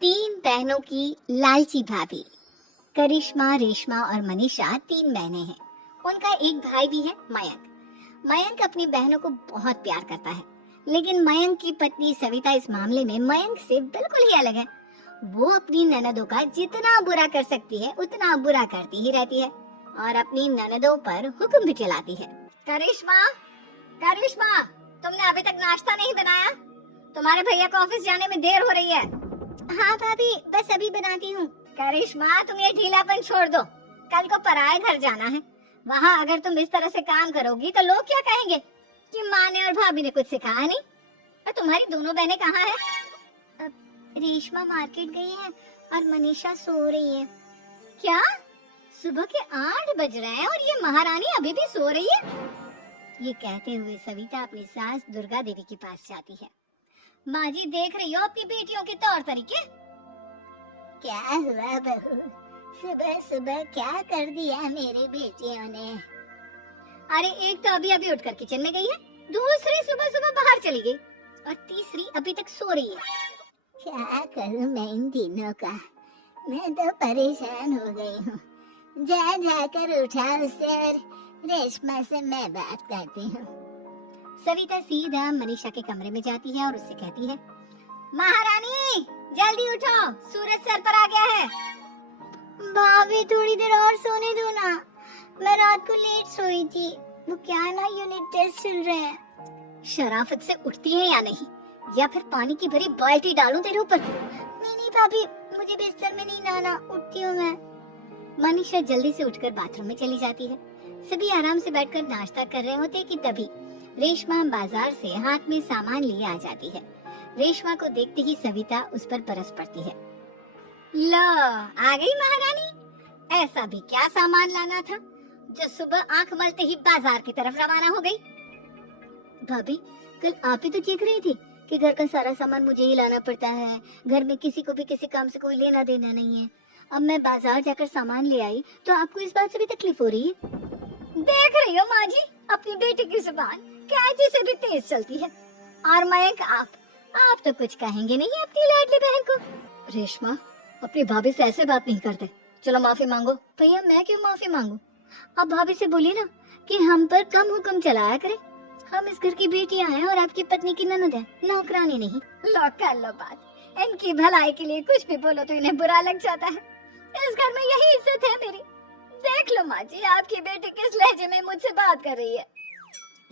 तीन बहनों की लालची भाभी। करिश्मा, रेशमा और मनीषा तीन बहनें हैं। उनका एक भाई भी है, मयंक। मयंक अपनी बहनों को बहुत प्यार करता है, लेकिन मयंक की पत्नी सविता इस मामले में मयंक से बिल्कुल ही अलग है। वो अपनी ननदों का जितना बुरा कर सकती है उतना बुरा करती ही रहती है और अपनी ननदों पर हुक्म भी चलाती है। करिश्मा, करिश्मा, तुमने अभी तक नाश्ता नहीं बनाया? तुम्हारे भैया को ऑफिस जाने में देर हो रही है। हाँ भाभी, बस अभी बनाती हूँ। करिश्मा, तुम ये ढीलापन छोड़ दो। कल को पराए घर जाना है। वहाँ अगर तुम इस तरह से काम करोगी तो लोग क्या कहेंगे कि माँ ने और भाभी ने कुछ सिखाया नहीं। और तुम्हारी दोनों बहनें कहाँ हैं? रेशमा मार्केट गई है और मनीषा सो रही है। क्या? सुबह के 8 बज रहे हैं और ये महारानी अभी भी सो रही है? ये कहते हुए सविता अपनी सास दुर्गा देवी के पास जाती है। माँ जी, देख रही हो अपनी बेटियों के तौर तरीके? क्या हुआ बहू, सुबह सुबह क्या कर दिया मेरी बेटियों ने? अरे एक तो अभी अभी उठकर किचन में गई है, दूसरी सुबह सुबह बाहर चली गई और तीसरी अभी तक सो रही है। क्या करूं मैं इन तीनों का, मैं तो परेशान हो गई हूँ। जा जाकर उठा उसे और रेशमा से मैं बात करती हूँ। सविता सीधा मनीषा के कमरे में जाती है और उससे कहती है, महारानी जल्दी उठो, सूरज सर पर आ गया है। भाभी थोड़ी देर और सोने दो ना, मैं रात को लेट सोई थी। वो क्या है ना, यूनिट टेस्ट चल रहे हैं। शराफत से उठती है या नहीं, या फिर पानी की भरी बाल्टी डालूं तेरे ऊपर? नहीं नहीं भाभी, मुझे बिस्तर में नहीं लाना, उठती हूँ मैं। मनीषा जल्दी से उठकर बाथरूम में चली जाती है। सभी आराम से बैठकर नाश्ता कर रहे होते कि तभी रेशमा बाजार से हाथ में सामान लिए आ जाती है। रेशमा को देखते ही सविता उस पर बरस पड़ती है। लो, आ गई महारानी। ऐसा भी क्या सामान लाना था जो सुबह आंख मलते ही बाजार की तरफ रवाना हो गई? भाभी, कल आप ही तो चीख रही थी कि घर का सारा सामान मुझे ही लाना पड़ता है, घर में किसी को भी किसी काम से कोई लेना देना नहीं है। अब मैं बाजार जाकर सामान ले आई तो आपको इस बात से भी तकलीफ हो रही है? देख रही हो माँ जी, अपनी बेटी की जुबान कैंची से भी तेज चलती है। और मयंक, आप तो कुछ कहेंगे नहीं अपनी लाडली बहन को। रेशमा, अपनी भाभी से ऐसे बात नहीं करते। चलो माफी मांगो। भैया, मैं क्यों माफी मांगू? अब भाभी से बोलिए ना कि हम पर कम हुक्म चलाया करे। हम इस घर की बेटियां हैं और आपकी पत्नी की ननद है, नौकरानी नहीं। लो कर लो बात, इनकी भलाई के लिए कुछ भी बोलो तो इन्हें बुरा लग जाता है। इस घर में यही इज्जत है मेरी। देख लो माँ जी, आपकी बेटी किस लहजे में मुझसे बात कर रही है।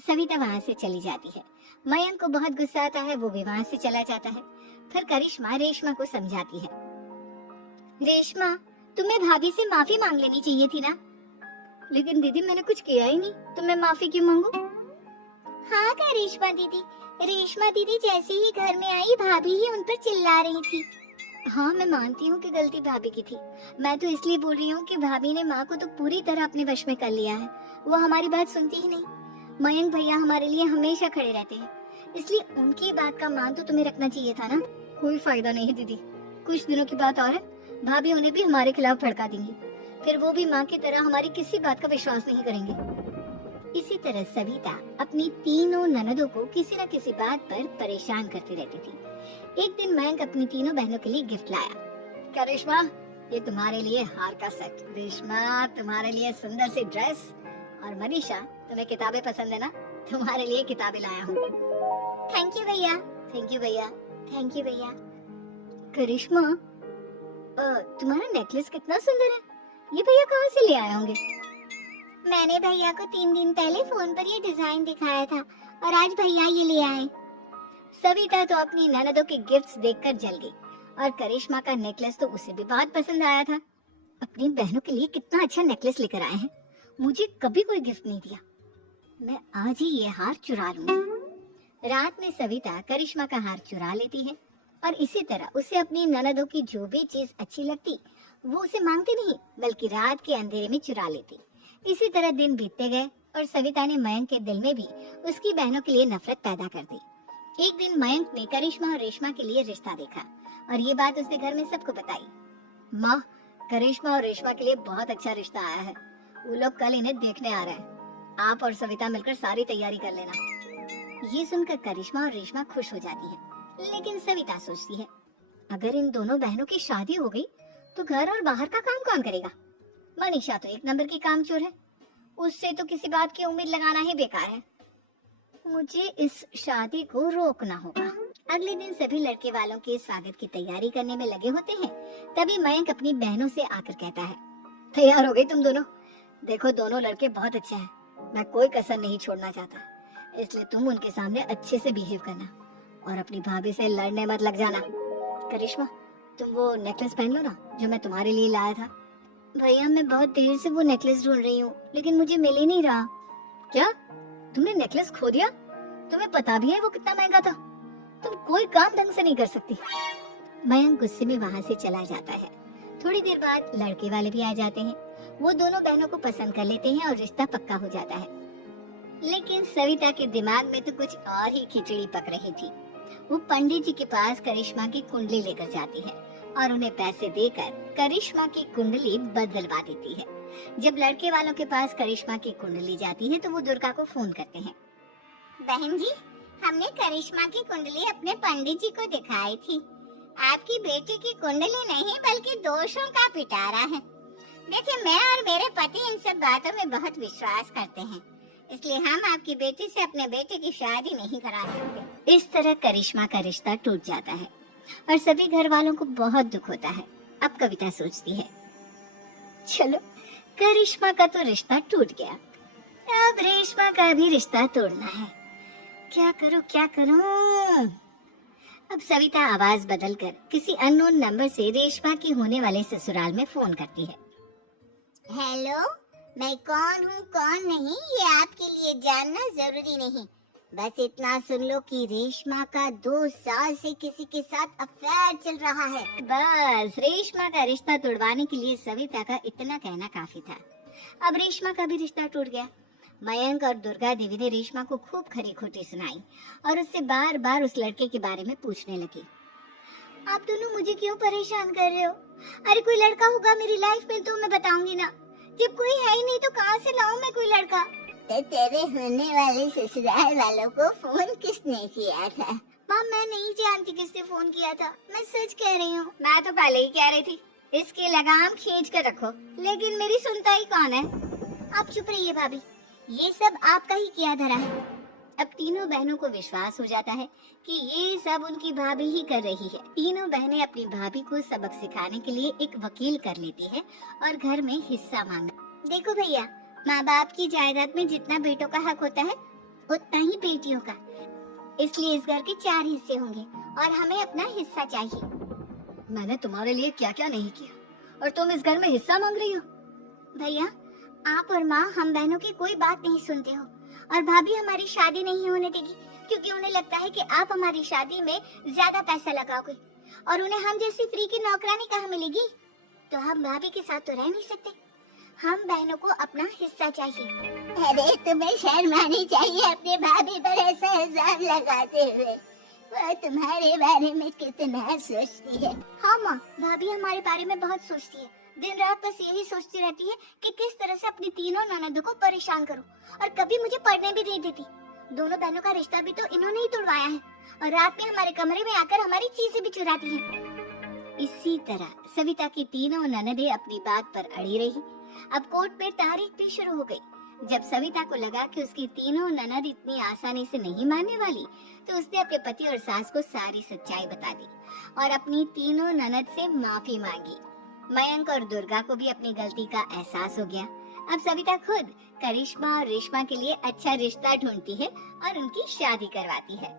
सविता वहाँ से चली जाती है। मयंक को बहुत गुस्सा आता है, वो भी वहाँ से चला जाता है। फिर करिश्मा रेशमा को समझाती है, रेशमा, तुम्हें भाभी से माफी मांग लेनी चाहिए थी ना। लेकिन दीदी, मैंने कुछ किया ही नहीं, तो मैं माफी क्यों मांगू? हाँ करिश्मा दीदी, रेशमा दीदी जैसे ही घर में आई भाभी ही उन पर चिल्ला रही थी। हाँ, मैं मानती हूँ कि गलती भाभी की थी। मैं तो इसलिए बोल रही हूँ कि भाभी ने माँ को तो पूरी तरह अपने वश में कर लिया है। वो हमारी बात सुनती ही नहीं। मयंक भैया हमारे लिए हमेशा खड़े रहते हैं, इसलिए उनकी बात का मान तो तुम्हें रखना चाहिए था ना। कोई फायदा नहीं है दीदी, कुछ दिनों की बात और है, भाभी उन्हें भी हमारे खिलाफ भड़का देंगी। फिर वो भी माँ की तरह हमारी किसी बात का विश्वास नहीं करेंगे। इसी तरह सविता अपनी तीनों ननदों को किसी न किसी बात पर परेशान करती रहती थी। एक दिन मयंक अपनी तीनों बहनों के लिए गिफ्ट लाया। क्या रेशमा, ये तुम्हारे लिए हार का सेट। रेशमा, तुम्हारे लिए सुंदर सी ड्रेस। और मनीषा, तुम्हें किताबें पसंद है ना, तुम्हारे लिए किताबें लाया हूँ। थैंक यू भैया, थैंक यू भैया, थैंक यू भैया। करिश्मा, तुम्हारा नेकलेस कितना सुंदर है, ये भैया कहाँ से ले आए होंगे? मैंने भैया को 3 दिन पहले फोन पर ये डिजाइन दिखाया था और आज भैया ये ले आए। सविता तो अपनी ननदों के गिफ्ट्स देखकर जल गई और करिश्मा का नेकलेस तो उसे भी बहुत पसंद आया था। अपनी बहनों के लिए कितना अच्छा नेकलेस लेकर आए हैं, मुझे कभी कोई गिफ्ट नहीं दिया। मैं आज ही ये हार चुरा लूंगी। रात में सविता करिश्मा का हार चुरा लेती है और इसी तरह उसे अपनी ननदों की जो भी चीज अच्छी लगती वो उसे मांगती नहीं, बल्कि रात के अंधेरे में चुरा लेती। इसी तरह दिन बीतते गए और सविता ने मयंक के दिल में भी उसकी बहनों के लिए नफरत पैदा कर दी। एक दिन मयंक ने करिश्मा और रेशमा के लिए रिश्ता देखा और ये बात उसने घर में सबको बताई। माँ, करिश्मा और रेशमा के लिए बहुत अच्छा रिश्ता आया है, वो लोग कल इन्हें देखने आ रहे हैं। आप और सविता मिलकर सारी तैयारी कर लेना। ये सुनकर करिश्मा और रेशमा खुश हो जाती है, लेकिन सविता सोचती है, अगर इन दोनों बहनों की शादी हो गई तो घर और बाहर का काम कौन करेगा? मनीषा तो एक नंबर की कामचोर है, उससे तो किसी बात की उम्मीद लगाना ही बेकार है। मुझे इस शादी को रोकना होगा। अगले दिन सभी लड़के वालों के स्वागत की तैयारी करने में लगे होते हैं। तभी मयंक अपनी बहनों से आकर कहता है, तैयार हो गई तुम दोनों? देखो दोनों लड़के बहुत अच्छे हैं, मैं कोई कसर नहीं छोड़ना चाहता, इसलिए तुम उनके सामने अच्छे से बिहेव करना और अपनी भाभी से लड़ने मत लग जाना। करिश्मा, तुम वो नेकलेस पहन लो ना जो मैं तुम्हारे लिए लाया था। भैया मैं बहुत देर से वो नेकलेस ढूंढ रही हूँ, लेकिन मुझे मिल ही नहीं रहा। क्या तुमने नेकलेस खो दिया? तुम्हें पता भी है वो कितना महंगा था? तुम कोई काम ढंग से नहीं कर सकती। मयंक गुस्से में वहाँ से चला जाता है। थोड़ी देर बाद लड़के वाले भी आ जाते हैं। वो दोनों बहनों को पसंद कर लेते हैं और रिश्ता पक्का हो जाता है। लेकिन सविता के दिमाग में तो कुछ और ही खिचड़ी पक रही थी। वो पंडित जी के पास करिश्मा की कुंडली लेकर जाती है और उन्हें पैसे देकर करिश्मा की कुंडली बदलवा देती है। जब लड़के वालों के पास करिश्मा की कुंडली जाती है तो वो दुर्गा को फोन करते हैं। बहन जी, हमने करिश्मा की कुंडली अपने पंडित जी को दिखाई थी। आपकी बेटी की कुंडली नहीं बल्कि दोषों का पिटारा है। देखिए, मैं और मेरे पति इन सब बातों में बहुत विश्वास करते हैं, इसलिए हम आपकी बेटी से अपने बेटे की शादी नहीं करा सकते। इस तरह करिश्मा का रिश्ता टूट जाता है और सभी घर वालों को बहुत दुख होता है। अब कविता सोचती है, चलो करिश्मा का तो रिश्ता टूट गया, अब रेशमा का भी रिश्ता तोड़ना है। क्या करूं? अब सविता आवाज बदलकर किसी अननोन नंबर से रेशमा की होने वाले ससुराल में फोन करती है। हेलो, मैं कौन हूँ कौन नहीं ये आपके लिए जानना जरूरी नहीं, बस इतना सुन लो कि रेशमा का 2 साल से किसी के साथ अफेयर चल रहा है। बस रेशमा का रिश्ता तोड़वाने के लिए सविता का इतना कहना काफी था। अब रेशमा का भी रिश्ता टूट गया। मयंक और दुर्गा देवी ने रेशमा को खूब खरी खोटी सुनाई और उससे बार बार उस लड़के के बारे में पूछने लगी। आप दोनों मुझे क्यों परेशान कर रहे हो? अरे कोई लड़का होगा मेरी लाइफ में तो मैं बताऊंगी ना, जब कोई है ही नहीं तो कहाँ से लाऊं मैं कोई लड़का? तो तेरे होने वाले ससुराल वालों को फोन किसने किया था? माँ मैं नहीं जानती किसने फोन किया था, मैं सच कह रही हूँ। मैं तो पहले ही कह रही थी इसकी लगाम खींच कर रखो, लेकिन मेरी सुनता ही कौन है। आप चुप रहिए भाभी, ये सब आपका ही किया धरा है। अब तीनों बहनों को विश्वास हो जाता है कि ये सब उनकी भाभी ही कर रही है। तीनों बहनें अपनी भाभी को सबक सिखाने के लिए एक वकील कर लेती है और घर में हिस्सा मांगा। देखो भैया, माँ बाप की जायदाद में जितना बेटों का हक होता है उतना ही बेटियों का, इसलिए इस घर के 4 हिस्से होंगे और हमें अपना हिस्सा चाहिए। मैंने तुम्हारे लिए क्या क्या नहीं किया और तुम इस घर में हिस्सा मांग रही हो? भैया, आप और माँ हम बहनों की कोई बात नहीं सुनते हो और भाभी हमारी शादी नहीं होने देगी क्योंकि उन्हें लगता है कि आप हमारी शादी में ज्यादा पैसा लगाओगे और उन्हें हम जैसी फ्री की नौकरानी कहाँ मिलेगी। तो हम भाभी के साथ तो रह नहीं सकते, हम बहनों को अपना हिस्सा चाहिए। अरे तुम्हें शर्म आनी चाहिए अपनी भाभी पर ऐसा इल्जाम लगाते हुए, वो तुम्हारे बारे में कितना सोचती है। हाँ माँ, भाभी हमारे बारे में बहुत सोचती है, दिन रात बस यही सोचती रहती है कि किस तरह से अपनी तीनों ननदों को परेशान करूं और कभी मुझे पढ़ने भी नहीं देती। दोनों बहनों का रिश्ता भी तो इन्होंने ही तोड़वाया है और रात में हमारे कमरे में आकर हमारी चीजें भी चुराती हैं। इसी तरह सविता की तीनों ननदें अपनी बात पर अड़ी रही। अब कोर्ट में तारीख भी शुरू हो गई। जब सविता को लगा कि उसकी तीनों ननद इतनी आसानी से नहीं मानने वाली, तो उसने अपने पति और सास को सारी सच्चाई बता दी और अपनी तीनों ननद से माफी मांगी। मयंक और दुर्गा को भी अपनी गलती का एहसास हो गया। अब सविता खुद करिश्मा और रेशमा के लिए अच्छा रिश्ता ढूंढती है और उनकी शादी करवाती है।